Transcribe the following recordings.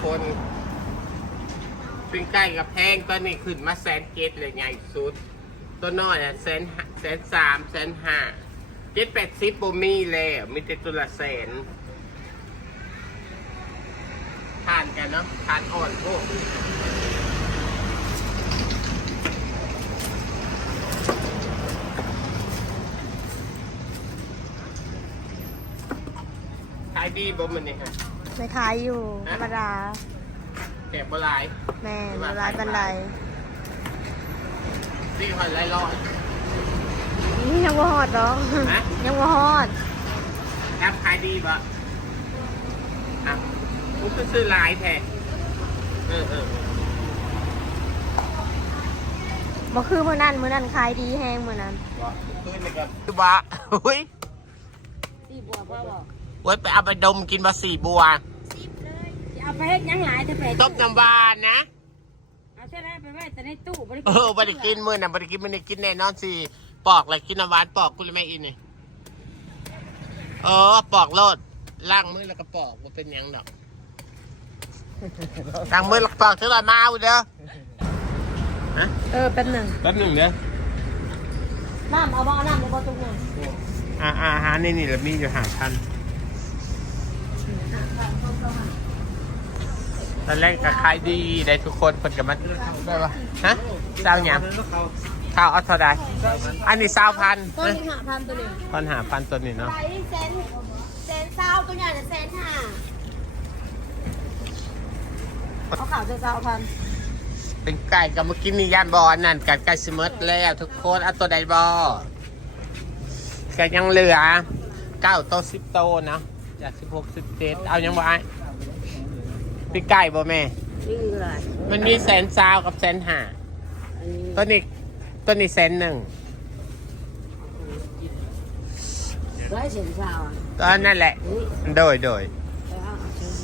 คนปิ้งไก่กับแพงตัวนี้ขึ้นมาแสนเจ็ดเลยใหญ่สุด ตัวน้อยอะแสนแสนสามแสนห้าเจ็ดแปดสิบโบมีแล้วมีแต่ตัวละแสนทานกันเนาะทานอ่อนพวกขายดีบ่มันนี่ฮะ ไม่ขายอยู่ธรรมดาแจกบ่หลายแม่ไม่ร้ายบันไดสี่พันไรร้อยนี่ยังว่าฮอดหรอกฮะยังว่าฮอดแอปขายดีปะอะกูก็ซื้อหลายแท้เออเออบ่คือมื้อนั้นมื้อนั้นขายดีแฮงมื้อนั้นว่าขึ้นเลยครับบัวอุ้ยสี่บัวพ่อบอก ไว้ไปเอาไปดมกินบะสี่บัวเอาไปเฮ็ดหยังหลายจะไปต้มน้ำหวานนะ เอาใช่ไหมไปไว้แต่ในตู้บ่ได้เออไม่ได้กินมื้อน่ะไม่ได้กินมื้อนี้กินแน่นอนสิปอกเลยกินน้ำหวานปอกกูเลยไม่อินนี่เออปอกโลดล้างมือแล้วก็ปอกว่าเป็นหยังดอกล้างมือแล้วก็ปอกเท่าไหร่มาเอาเด้อเออแป๊บหนึงแป๊บหนึ่งเด้อน้ำเอาบ่น้ำเอาบ่ตุกหนึงอาอาหารนี่นี่เรามีอยู่หาพัน ตอนแรกก็ขายดีได้ทุกคนเพิ่นกับมันได้ปะฮะเจ้าหยังข้าวเอาเท่าใดอันนี้สาวพันต้นที่หาพันตัวนี้พันหาพันตัวนี้เนาะไก่แสนแสนเศร้าตัวใหญ่จะแสนห้าเอาข่าวจะเศร้าพันเป็นไก่กับเมื่อกี้นี่ย่านบอลนั่นกัดไก่สมิร์แล้วทุกคนเอาตัวใดบอก็ยังเหลือเก้าโตวสิบโตวเนาะ จากสิบหกสิบเจ็ดเอายังบ่ไอ้เป็นไก่บ่แม่นี่คืออะไรมันมีแสนซาวกับแสนห้าอันนี้ตัวนี้ตัวนี้แสนหนึ่งร้อยเสียงชาวอะตอนนั่นแหละนี่โดยโดยไปเอาเอาเชิญ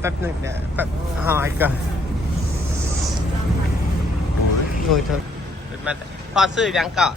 แป๊บหนึ่งเดี๋ยวแป๊บหอยก่อนโอ้ยโอ้ยเธอเป็นมาพอซื้อยังเกาะ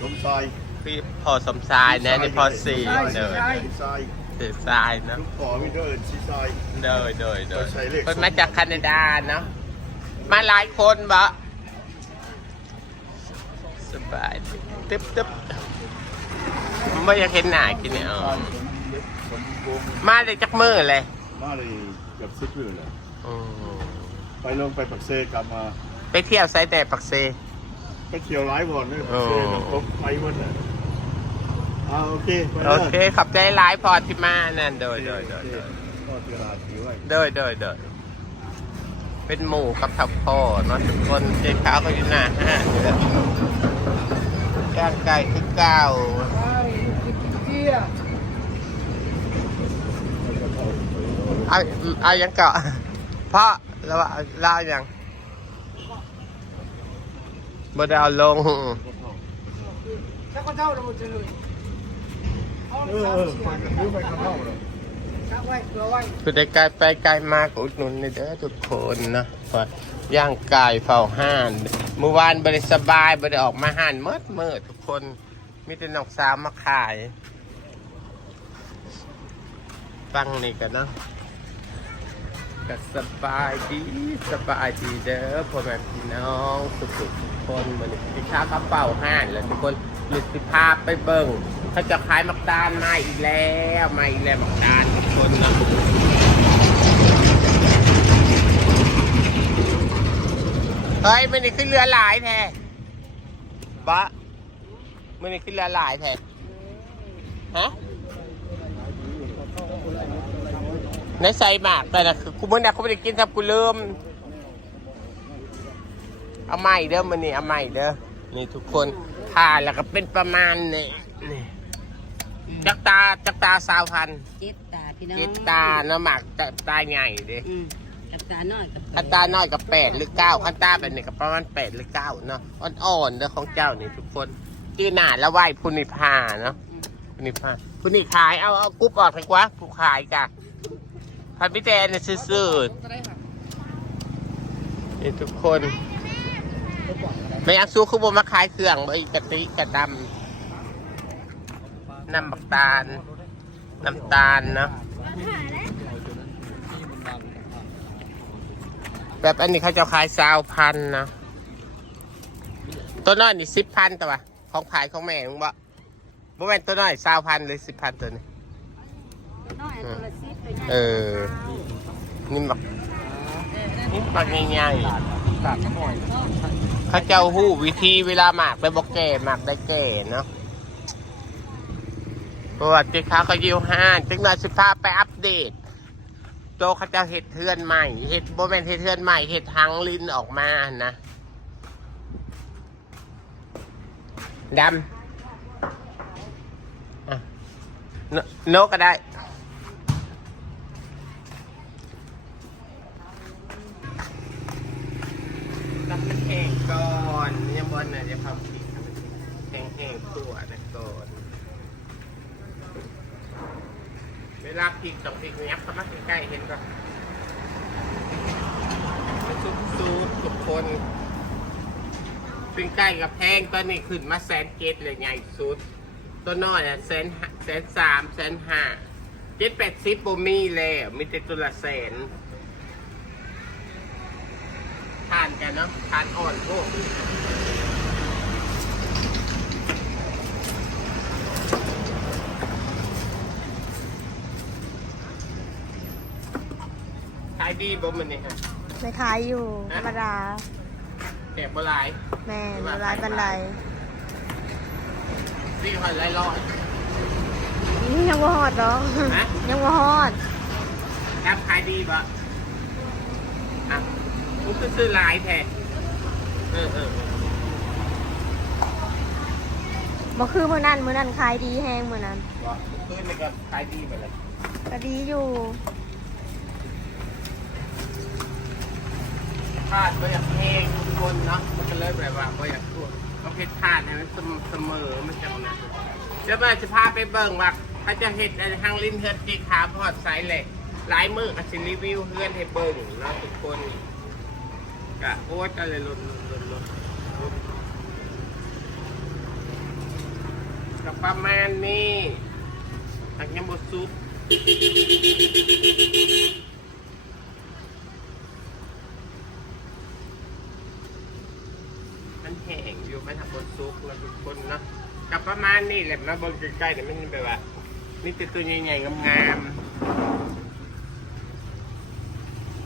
สมชาย พี่พอสมชายนะนี่พอสี่เดินสีทรายสีทรายเนอะลูกขอมีเดินสีทรายเดินเดินเดินใช้เลขเป็นมาจากแคนาดาเนาะ มาหลายคนบะสบายดีตึ๊บตึ๊บไม่อยากเห็นหน้ากินเนี่ยอ๋อบ้านสมสมวงศ์มาเลยจักมือเลย มาเลยเกือบสิบเลยแหละอืมไปลงไปปักเซกลับมา ไปเที่ยวไซแต่ปักเซไปเที่ยวร้ายบ่อนเนี่ยปักเซโอ้มันครบไปหมดเลย อ่าโอเคไปโอเคขับใจร้ายพอที่มานั่นโดยโดยโดยโดยก็เวลาถือไว้โดยโดยโดยเป็นหมู่กับทับพ่อเนาะทุกคนเจ๊ขาวก็อยู่หน้าห้างอยู่แล้วย่างไก่คือเก้าเอาเอายังเกาะเพราะแล้วว่าเล่ายังบ่ได้เอาลง เออเออไปกันหรือไปกันเท่าเลยคือได้ไกลไปไกลมากอุดหนุนนี่เด้อทุกคนนะเพราะย่างไก่เฝ้าห้านเมื่อวานบริสบายบริออกมาห้านเมื่อเมื่อทุกคนมีแต่นอกสาวมาขายฟังนี่กันเนาะก็สบายดีสบายดีเด้อพ่อแม่พี่น้องทุกทุกคนมันพิชากระเป๋าห้านแล้วทุกคน หลุดสิภาพไปเบิ่งเขาจะขายมักดานมาอีกแล้วมาอีกแล้วมักดานทุกคนนะเฮ้ยมันนี่ขึ้นเรือหลายแท้บะมันนี่ขึ้นเรือหลายแท้ฮะในใส่หมากแต่นะคือกูมื่อนะกูไม่ได้กินทำกูลืมเอาใหม่เด้อมันนี่เอาใหม่เด้อนี่ทุกคน ทานแล้วก็เป็นประมาณนี้นี่จักตาจักตาสาวพันธุ์เจ็ดตาพี่น้องเจ็ดตาเนาะหมากตาตาใหญ่เด้อืมกับตาน้อยกับขั้นตาน้อยกับแปดหรือเก้าขั้นตาแบบนี้กับประมาณแปดหรือเก้าเนาะอ่อนๆเด้อของเจ้านี่ทุกคนชื่อหน้าแล้วไหวพุนิพาเนาะพุนิพาพุนิขายเอาเอากรุ๊ปออกดีกว่าผู้ขายกะพันพิเตนซื่อๆนี่ทุกคน ไม่อยากสู้คือบ่มาขายเครื่องบ่อีกะติกะดำน้ำบักตาล น้ำตาลเนาะแบบอันนี้เขาจะขายสาวพันนะตัวน้อยนี่สิบพันแต่ว่าของขายของแม่มึงบ่บ่แม่นตัวน้อยสาวพันหรือสิบพันตัวนี้ตัวน้อยตัวละสิบตัวใหญ่เออนี่บักนี่บักง่ายๆตัดหน่อย เขาเจ้าหู้วิธีเวลาหมากไปบอกแก่หมากได้แก่เนาะเพรว่าเจ๊ค้าเขายิวห้านจึงหน่อยสิพาไปอัปเดต โตเขาเจะเห็ดเทือนใหม่ เห็ดโบแมนเห็ดเทือนใหม่เห็ดทางลินออกมานะดำนโนก็ได้ แห้งตัวนะก่อนเวลาพริกต้องพริกเนี้ยบเข้ามาใกล้ๆเห็นป่ะมันซุปซุปทุกคนเป็นใกล้กับแพงตอนนี้ขึ้นมาแสนเกตเลยใหญ่สุด ตัวน้อยอะแสนแสนสามแสนห้าเจ็ดแปดสิบโบมีแล้วมีแต่ตัวละแสนทานกันเนาะทานอ่อนพวกายดีบ่มันนี่ฮะไม่ขายอยู่ธรรมดาแกบบ่หลายแม่ไม่ร้ายบันไดสี่พันไรร้อยยังว่าฮอดเนาะฮะยังว่าฮอดแอปขายดีบ่อะมึงคือซื้อหลายแท้เออเออบ่คือมื้อนั้นมื้อนั้นขายดีแฮงมื้อนั้นบ่คืนนี่ก็ขายดีไปเลยก็ดีอยู่ พลาดบ่อยากเพลงทุกคนเนาะมันก็เลยแบบว่าบ่อยากทั่วต้องเพชรพลาดให้มันเสมอมันจังนะเดี๋ยวมาจะพาไปเบิ่งว่าเขาจะเห็ดในทางลิ้นเฮือนจีขาพอดไซส์เลยหลายมือก็สิรีวิวเฮือนให้เบิ่งเนาะทุกคนกะโอ้จะเลยลดลดลดกับประมาณนี้ตักยังบดซุป มันแห้งอยู่มันทำบนซุกแล้วทุกคนเนาะกับประมาณ นี้แหละมาเบนใกล้ๆเนี่ยมันแบบว่านี่เป็นตัวใหญ่ๆงามๆ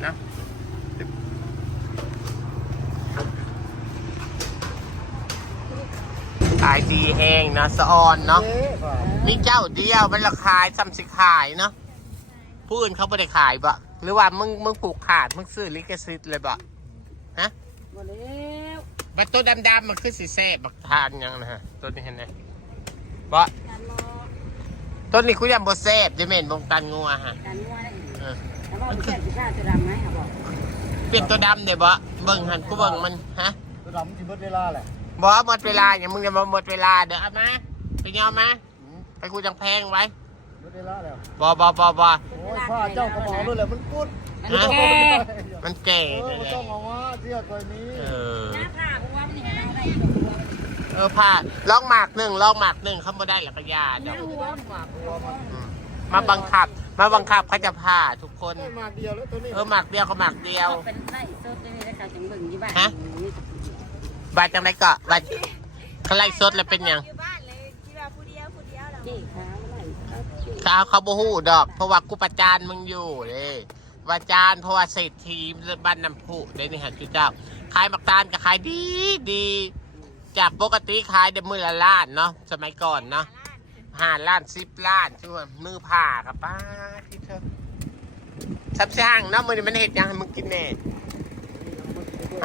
เนาะขายดีแห้งเนาะสะออนเนาะเอ๊ะป่ะมีเจ้าเดียวมันราคายซ้ำสิขายเนาะผู้อื่นเขาไม่ได้ขายบะหรือว่ามึงมึงผูกขาดมึงซื้อลิขสิทธิ์เลยบะฮะหมดแล้วบัตตัวดำๆมันคือสีแซ่บบักทานยังนะฮะ ตัวนี้เห็นไหม บะการรอต้นนี้คุยังบ่แซ่บจะเม่นบงตันงัวฮะการนวดเออแล้วว่าพี่แก่พี่ข้าจะดำไหมครับบอกเปลี่ยนตัวดำเดี๋ยวบะเบิ่งหันกูเบิ่งมันฮะตัวดำกินเบิดเวลาแหละบอหมดเวลาอย่างมึงจะมาหมดเวลาเดี๋ยวเอามาไปเงามาอืมไปกูจังแพงไว้เบิดเวลาแล้วบอบอบอบอโอ้ยผ้าเจ้ากระเป๋าด้วยแหละมันกุดมันแก่มันแก่เออเลยมันต้องเอาว่าเสื้อตัวนี้เออ ออผ่าลองหมากหนึ่งลองหมากหนึ่งเขาไม่ได้หรอกก็ยาหดอน้ากหัวกว่าตัวมันอืมมาบังคับ มาบังคับเขาจะผ่าทุกคน ได้มาเดียวแล้วตัวนี้เออหมากเดียวก็หมากเดียว เป็นไส้โซดตัวนี้แล้วเขาจังเบิ่งยี่บ้านฮะ บาดจังไรก็บาดเขาไล่สดแล้วเป็นหยังอยู่บ้านเลยที่ว่าผู้เดียวผู้เดียวแล้วจี้ขาอะไรเขาเขาบ่ฮู้ดอก เพราะว่ากูประจานมึงอยู่เลยว่าจานเพราะว่าเศรษฐีบ้านน้ำพุได้นี่ฮะจุเจ้าขายหมักตาลก็ขายดีดี จากปกติขายได้มือละล้านเนาะสมัยก่อนเนาะห้าล้านสิบล้านช่วยมือผ่ากับป้าที่เธอซับช่างเนาะมือนี้มันเห็ดหยังให้มึงกินแน่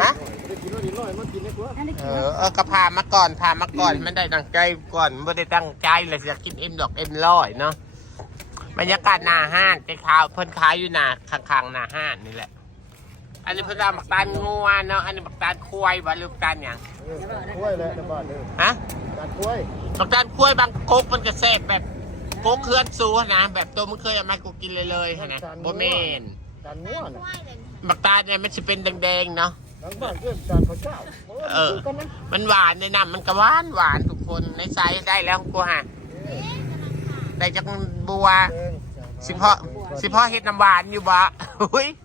ฮะได้กินแล้วดีร้อยมากินได้กว่าอันนี้เอกินอเออก็พามาก่อนพามาก่อนมันได้ตั้งใจก่อนไม่ได้ตั้งใจเลยอยากกินเอ็มดอกเอ็มร้อยเนาะบรรยากาศหนาห้านใจขาวเพิ่นขายอยู่หนาข้างๆหนาห้านนี่แหละ อันนี้เพิ่นเอาหมักตาลงัวเนาะ อันนี้หมักตาลควายบหรือหมักตาลหยังเออการกล้วยแหละในบ้านเออฮะ การกล้วยหมักตาลควายบางก๊กมันก็แซ่บแบบก๊กเคลื่อนซูนะ แบบตัวมึงเคยเอามากูกินเลยเลยๆนะโบเมนการง่วน่ะหมักตาลเนี่ยมันจะเป็นแดงๆเนาะทั้งบ้านเพื่อนการข้าวเจ้าเออ กันนะมันหวานในน้ำมันก็หวานหวานทุกคนในไซส์ได้แล้วกูฮะได้จากบัว เออสิพ่อสิพ่อเฮ็ดน้ำหวานอยู่บ่ อุ้ยตี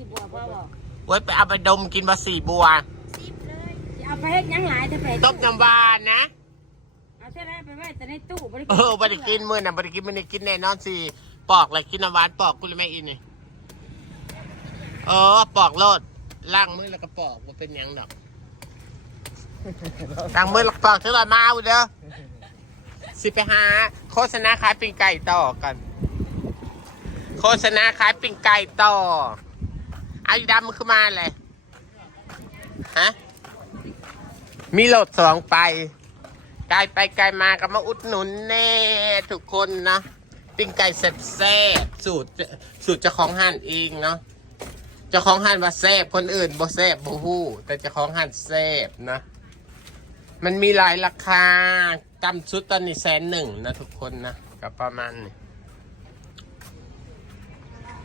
สี่บัวพ่อบอกไว้ไปเอาไปดมกินบะสี่บัวจะเอาไปเฮ็ดหยังหลายเธอไปต้มยำหวานนะ เอาเท่าไรไปไว้แต่ในตู้บริเออบ่ได้กินมื้อน่ะบ่ได้กินมื้อนี้กินแน่นอนสิปอกเลยกินน้ำหวานปอกกูเลยแม่อินนี่เออปอกโลดล้างมือแล้วก็ปอกบ่เป็นหยังดอกล้างมือแล้วก็ปอกเท่าไหร่มาเอาเด้อสิไปหาโฆษณาขายปิ้งไก่ต่อกัน โฆษณาขายปิ้งไก่ต่อ อายุดำมันคือมาเลยฮะมีโหลดสองไปไกลไปไกลมาก็มาอุดหนุนแน่ทุกคนนะปิ้งไก่แซ่บแซ่บสูตรสูตรเจ้าของห้านเองเนาะเจ้าของห้านว่าแซ่บคนอื่นบ่แซ่บบ่ฮู้แต่เจ้าของห้านแซ่บนะ มันมีหลายราคาตำชุดตอนนี้แสนหนึ่งนะทุกคนนะก็ประมาณนี้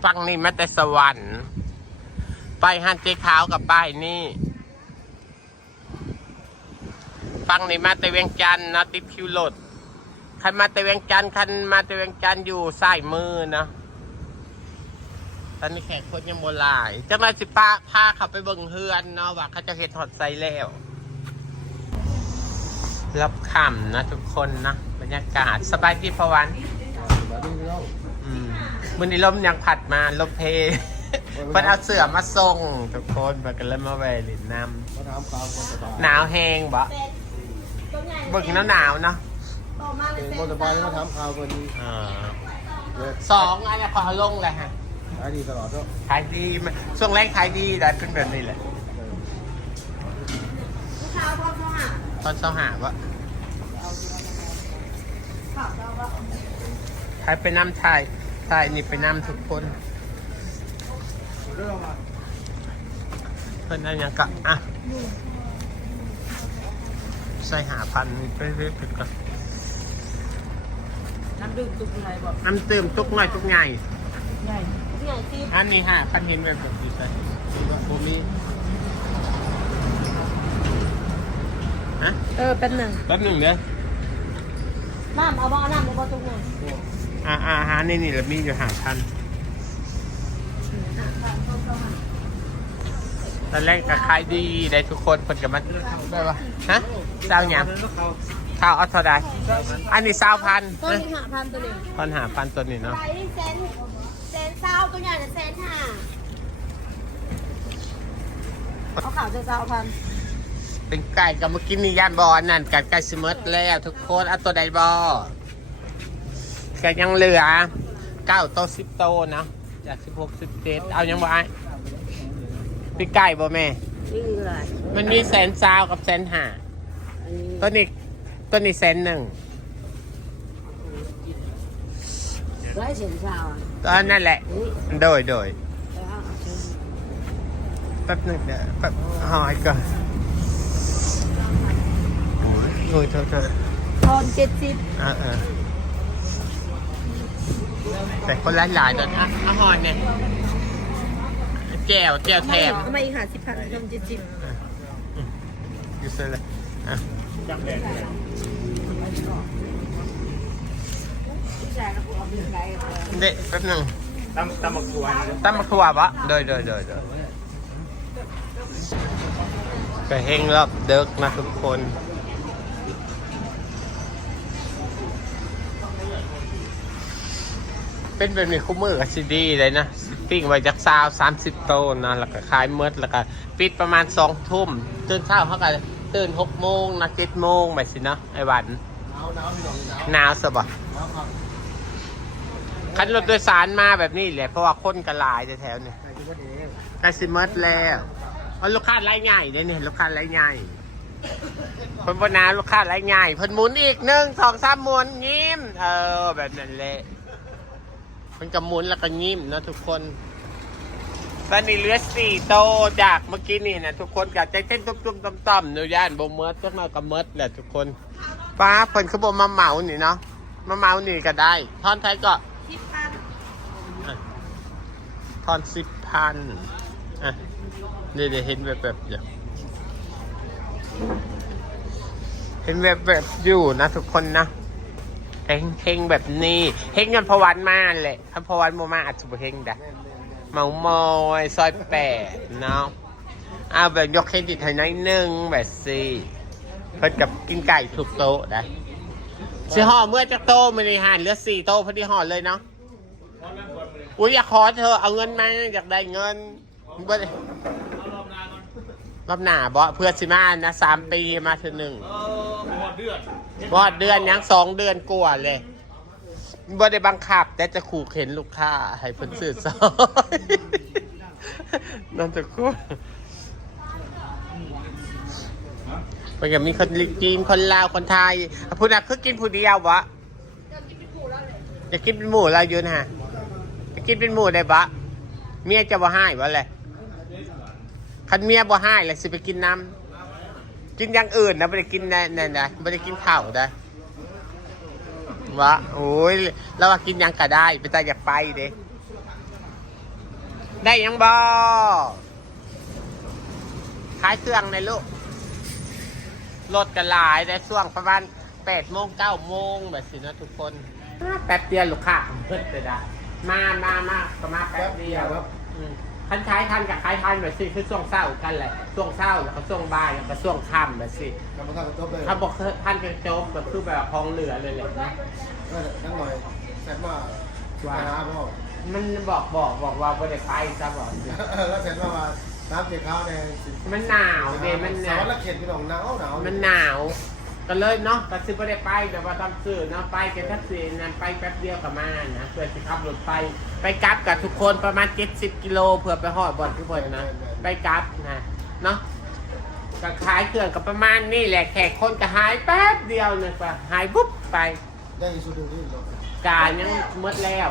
ฟังนี่มาแต่สวรรค์ ไปห้านเจ๊ขาวกับป้ายนี่ฟังนี่มาแต่เวียงจันนะติดคิวโหลดคันมาแต่เวียงจันคันมาแต่เวียงจันอยู่ซ้ายมือนะตอนนี้แขกคนยังโบหลายจะมาสิป้าพาเขาไปเบิ่งเฮือนเนาะว่าเขาจะเห็นหอดไซแล้วรับคำนะทุกคนนะบรรยากาศสบายดีพวันมันนี้ลมยังผัดมาลมเพ เพิ่นเอาเสือมาส่งทุกคนเพิ่นก็เลยมาแวะลินน้มาถามข่าวคนสบายำหนาวแห้งบ่เบิ่งแล้วหนาวเนาะเป็นคนสบายมาถามข่าวคนนี้อ่าเลยสองอันนี้พอลงเลยฮะขายดีตลอดเนาะขายดีไหมช่วงแรกขายดีได้เป็นแบบนี้แหละตอนเช้าหาวะใครไปน้ำชายชายนี่ไปน้ำทุกคน เรื่องมาเพื่อนอันยังกะอะใส่หาพันนี่ไปเรื่อยๆก่อนน้ำดื่มตุกอะไรบอกน้ำเติมทุกหน่อยทุกใหญ่ใหญ่ใหญ่ที่อันนี้หาพันเห็นแบบแบบนี้ใส่โบมีฮะเออเป็นหนึ่งแป๊บหนึ่งเด้อน้ำเอาบ่อน้ำเอาบ่อตรงหนึ่งอ่าอาหารนี่นี่เรามีอยู่หาพัน ตอนแรกก็ขายดีได้ทุกคนเพิ่นกับมันได้ปะฮะเจ้าหยังข้าวอัลทอดาอันนี้สาวพันต้นนี้หาพันตัวหนึ่งตอนหาพันตัวนี้เนาะ ไปแสนแสนเศร้าตัวใหญ่แต่แสนห้าเขาขาวจะเศร้าพันเป็นไก่กับเมื่อกี้นี่ย่านบอลนั่นกัดไก่สมิร์แล้วทุกคนเอาตัวใดบอก็ยังเหลือเก้าโตสิบโตนะจากสิบหกสิบเจ็ดเอายังบ่ไอ้ พี่ไก่บ่แม่ นี่คืออะไรมันมีแสนซาวกับแสนห้าอันนี้ตัวนี้ตัวนี้แสนหนึ่งร้อยเสียงชาวอะตัวนั่นแหละ เฮ้ยโดยโดยไปเอาเอาเชิญแป๊บหนึ่งเดี๋ยวแป๊บหอยก่อนโอ้ยโอ้ยเธอเธอทอนเจ็ดสิบอ่าเออแต่คนละหลายๆตอนอะอาหอนเนี่ย แก้วแก้วแถมเอามาอีกหาสิบพันทอนเจ็ดสิบอยู่เสร็จเลยอะผู้ชายก็เอาเป็นไก่เอาเด็กแป๊บหนึ่งตั้มตั้มบักสวนตั้มมาทัวร์ปะโดยโดยโดยโดยก็เฮงรอบเดิกนะทุกคน เป็นแบบนี้คู่มือกับซีดีเลยนะปิ้งไว้จากซาวสามสิบโตนะแล้วก็ขายเมดแล้วก็ปิดประมาณสองทุ่มตื่นเช้าเขาก็ตื่นหกโมงนะเจ็ดโมงไปสินะไอ้หวันหนาวหนาวพี่น้องหนาวหนาวสบะหนาวครับคันรถโดยสารมาแบบนี้แหละเพราะว่าคนกระลายแถวๆนี่ใครจะว่าเองใกล้สิเมดแล้วเอาลูกค้ารายใหญ่เลยเนี่ยลูกค้ารายใหญ่เพิ่นบนาลูกค้ารายใหญ่เพิ่นหมุนอีกหนึ่งสองสามหมุนยิ้มเออแบบนั้นแหละ เพิ่นก็หมุนแล้วก็ยิ้มเนาะทุกคนตอนนี้เหลือสี่โตจากเมื่อกี้นี่นะทุกคนกับใจเต้นตุ้มๆต่ำๆเนื้ย่านบ่เมิดจักหน่อยก็เมิดแหละทุกคนป้าเพิ่นคือบ่มาเหมานี่เนาะมาเหมานี่ก็ได้ ทอนไทยก็สิบพันทอนสิบพันอะเดี๋ยวเห็นแบบแบบๆอยู่เห็นแบบแบบๆอยู่นะทุกคนนะ เฮงเฮงแบบนี้เฮงกันพวันมาแหละถ้าพวันโมมาอาจจะบ่เฮงด้เมามอยซอยแปดเนาะเอาแบบยกเครดิตให้น้อยหนึ่งแบบสิเพิ่นกับกินไก่ถูกโต๊ะได้สิห่อเมื่อจะโตไม่ได้หันเหลือสี่โตะพอดีห่อเลยเนาะอุ้ยอยากขอเธอเอาเงินมาอยากได้เงินบ่ได้ รอบหน้าบ่เพื่อสิมานะสามปีมาเธอหนึ่งเออหมดเดือดบอดเดือนยังสองเดือนกว่าเลยบ่ได้บังคับ แต่จะขู่เข็นลูกค้าให้เพิ่นซื้อซอยนั่นจะกูมันก็มีคนจีนคนลาวคนไทยผู้นักคือกินผู้เดียววะจะกินเป็นหมู่เราอยู่นะฮะจะกินเป็นหมู่ได้บะเมียจะบ่ให้วะเลย คันเมียบ่ให้เลยสิไปกินน้ำกินอย่างอื่นนะไม่ได้กินในในในไม่ได้กินข้าวได้วะโอ้ยแล้วว่ากินหยังก็ได้ ไปตาอยากไปเด้ได้หยังบอขายเครื่องในลูกรถกันหลายได้ช่วงประมาณแปดโมงเก้าโมงแบบสินะทุกคน แป๊บเดียวลูกค้าเพิ่นจะได้มามามาก็มาแป๊บเดียวครับอืม คันขายทันกับขายทันแบบสิคือช่วงเศร้ากันแหละช่วงเศร้าแล้วก็ช่วงบ่ายแล้วก็ช่วงค่ำแบบสิกรรมการจบเลยถ้าบอกท่านจะโจ๊กแบบคือแบบคลองเหลือเลยแหละนะก็นั่งหน่อยแซดว่ามาหาพ่อมันบอกบอกบอกว่าไม่ได้ไปซะบอกแล้วแซดว่ามาน้ำเจ็ดข้าวในสิบมันหนาวเดมันหสานาวรละเข็ดพี่น้องหนาวหนาวมันหนาว ก็เลยเนาะก็ซื้อไม่ได้ไปแต่ว่าตอนซื้อเนาะไปกันแท็กซี่นั่นไปแป๊บเดียวกับมานะเพื่อจะขับรถไปไปกลับกับทุกคนประมาณ 70 กิโลเพื่อไปหอดบ่อนทุกคนนะไปกลับนะเนาะก็ขายเครื่องกับประมาณนี่แหละแขกคนก็หายแป๊บเดียวเนี่ยปะหายปุ๊บไปได้อีสุดูที่สุดการยังหมดแล้ว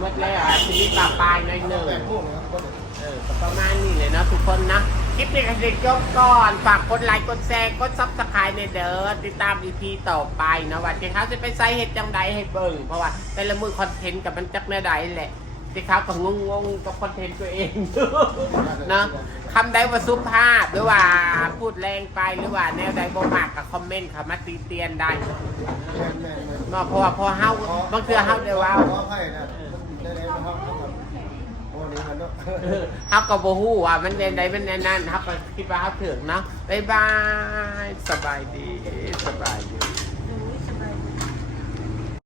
หมดแล้วอะชีวิตปลาปลายหน่อยหนึ่งแปดพวกนะครับก็เออก็ประมาณนี้เลยเนาะทุกคนนะค ลิปนี้ก็จะจบก่อนฝากกดไลค์กดแชร์กดซับสไครต์ในเด้อติดตาม EP ต่อไปนะว่าเจ้าเขาจะไปใส่เห็ดจังใดให้เบิ่งเพราะว่าแต่ละมือคอนเทนต์กับมันจักแน่ใดแหละเจ้าเขาก็งงงๆกับคอนเทนต์ตัวเองเนาะคำใดว่าสุภาพหรือว่าพูดแรงไปหรือว่าแนวใดบ่มากกับคอมเมนต์เขามาตีเตียนได้เนาะเพราะว่าพอเฮาบางเทื่อเฮาได้ว่า ขออภัยนะได้แล้วนะครับครับโอ้นี่มัน เนาะฮักกับโบฮู้ว่ามันแนนใดมันแนนนั่นฮัก็คิดว่าฮักถึงเนาะบ๊ายบาย สบายดี สบายดี